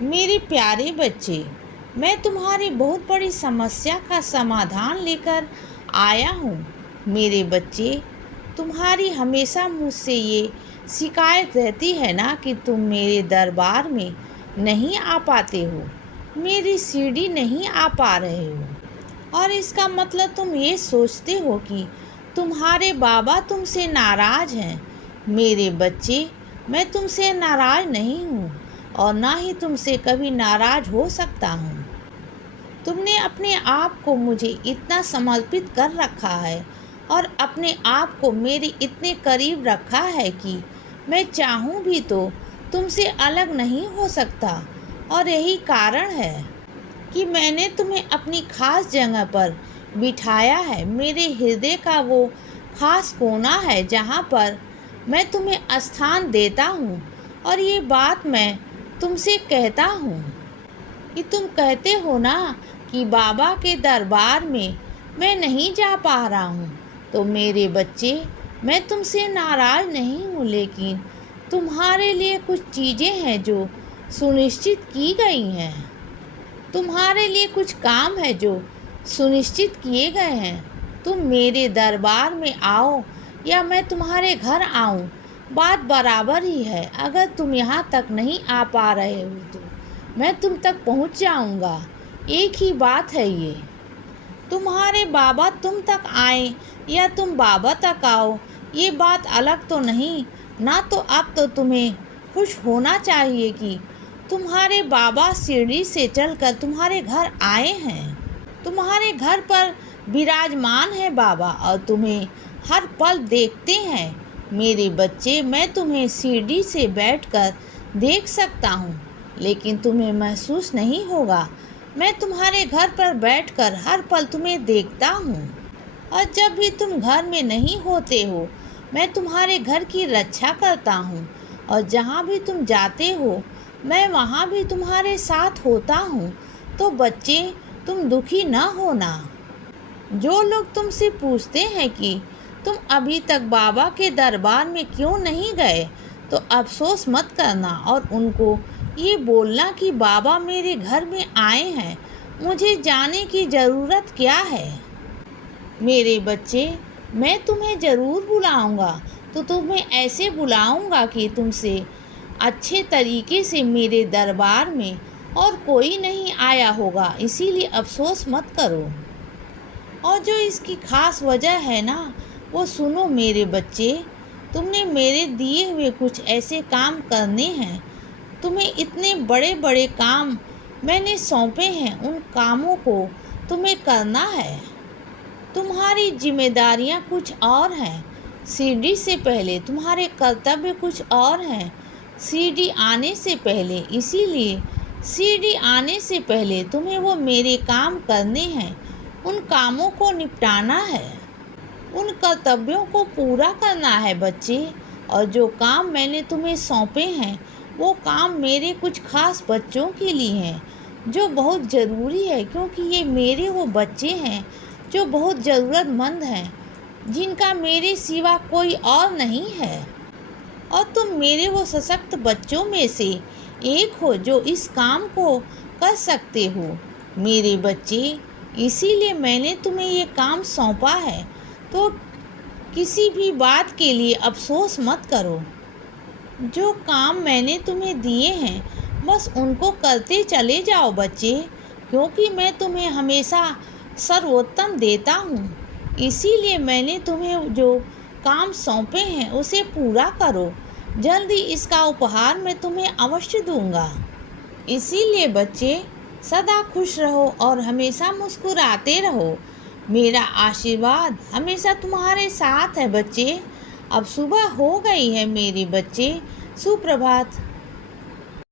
मेरे प्यारे बच्चे, मैं तुम्हारी बहुत बड़ी समस्या का समाधान लेकर आया हूँ। मेरे बच्चे, तुम्हारी हमेशा मुझसे ये शिकायत रहती है ना कि तुम मेरे दरबार में नहीं आ पाते हो, मेरी सीढ़ी नहीं आ पा रहे हो। और इसका मतलब तुम ये सोचते हो कि तुम्हारे बाबा तुमसे नाराज़ हैं। मेरे बच्चे, मैं तुमसे नाराज़ नहीं हूँ और ना ही तुमसे कभी नाराज़ हो सकता हूँ। तुमने अपने आप को मुझे इतना समर्पित कर रखा है और अपने आप को मेरे इतने करीब रखा है कि मैं चाहूँ भी तो तुमसे अलग नहीं हो सकता। और यही कारण है कि मैंने तुम्हें अपनी खास जगह पर बिठाया है। मेरे हृदय का वो खास कोना है जहाँ पर मैं तुम्हें स्थान देता हूँ। और ये बात मैं तुमसे कहता हूँ कि तुम कहते हो ना कि बाबा के दरबार में मैं नहीं जा पा रहा हूँ, तो मेरे बच्चे, मैं तुमसे नाराज़ नहीं हूँ, लेकिन तुम्हारे लिए कुछ चीज़ें हैं जो सुनिश्चित की गई हैं। तुम्हारे लिए कुछ काम है जो सुनिश्चित किए गए हैं। तुम मेरे दरबार में आओ या मैं तुम्हारे घर आऊँ, बात बराबर ही है। अगर तुम यहाँ तक नहीं आ पा रहे हो तो मैं तुम तक पहुँच जाऊँगा। एक ही बात है ये। तुम्हारे बाबा तुम तक आए या तुम बाबा तक आओ, ये बात अलग तो नहीं ना। तो अब तो तुम्हें खुश होना चाहिए कि तुम्हारे बाबा सीढ़ी से चलकर तुम्हारे घर आए हैं। तुम्हारे घर पर विराजमान है बाबा और तुम्हें हर पल देखते हैं। मेरे बच्चे, मैं तुम्हें सीढ़ी से बैठकर देख सकता हूँ, लेकिन तुम्हें महसूस नहीं होगा। मैं तुम्हारे घर पर बैठकर हर पल तुम्हें देखता हूँ। और जब भी तुम घर में नहीं होते हो, मैं तुम्हारे घर की रक्षा करता हूँ। और जहाँ भी तुम जाते हो, मैं वहाँ भी तुम्हारे साथ होता हूँ। तो बच्चे, तुम दुखी न होना। जो लोग तुमसे पूछते हैं कि तुम अभी तक बाबा के दरबार में क्यों नहीं गए, तो अफसोस मत करना और उनको ये बोलना कि बाबा मेरे घर में आए हैं, मुझे जाने की ज़रूरत क्या है। मेरे बच्चे, मैं तुम्हें ज़रूर बुलाऊंगा, तो तुम्हें ऐसे बुलाऊंगा कि तुमसे अच्छे तरीके से मेरे दरबार में और कोई नहीं आया होगा, इसीलिए अफसोस मत करो। और जो इसकी खास वजह है ना, वो सुनो मेरे बच्चे। तुमने मेरे दिए हुए कुछ ऐसे काम करने हैं। तुम्हें इतने बड़े बड़े काम मैंने सौंपे हैं, उन कामों को तुम्हें करना है। तुम्हारी जिम्मेदारियां कुछ और हैं, सीढ़ी से पहले तुम्हारे कर्तव्य कुछ और हैं, सीढ़ी आने से पहले। इसीलिए सीढ़ी आने से पहले तुम्हें वो मेरे काम करने हैं, उन कामों को निपटाना है, उन कर्तव्यों को पूरा करना है बच्चे। और जो काम मैंने तुम्हें सौंपे हैं, वो काम मेरे कुछ खास बच्चों के लिए हैं, जो बहुत ज़रूरी है, क्योंकि ये मेरे वो बच्चे हैं जो बहुत ज़रूरतमंद हैं, जिनका मेरे सिवा कोई और नहीं है। और तुम मेरे वो सशक्त बच्चों में से एक हो जो इस काम को कर सकते हो मेरे बच्चे। इसीलिए मैंने तुम्हें ये काम सौंपा है। तो किसी भी बात के लिए अफसोस मत करो। जो काम मैंने तुम्हें दिए हैं, बस उनको करते चले जाओ बच्चे, क्योंकि मैं तुम्हें हमेशा सर्वोत्तम देता हूँ। इसीलिए मैंने तुम्हें जो काम सौंपे हैं उसे पूरा करो। जल्दी इसका उपहार मैं तुम्हें अवश्य दूंगा। इसीलिए बच्चे, सदा खुश रहो और हमेशा मुस्कुराते रहो। मेरा आशीर्वाद हमेशा तुम्हारे साथ है बच्चे। अब सुबह हो गई है मेरे बच्चे। सुप्रभात।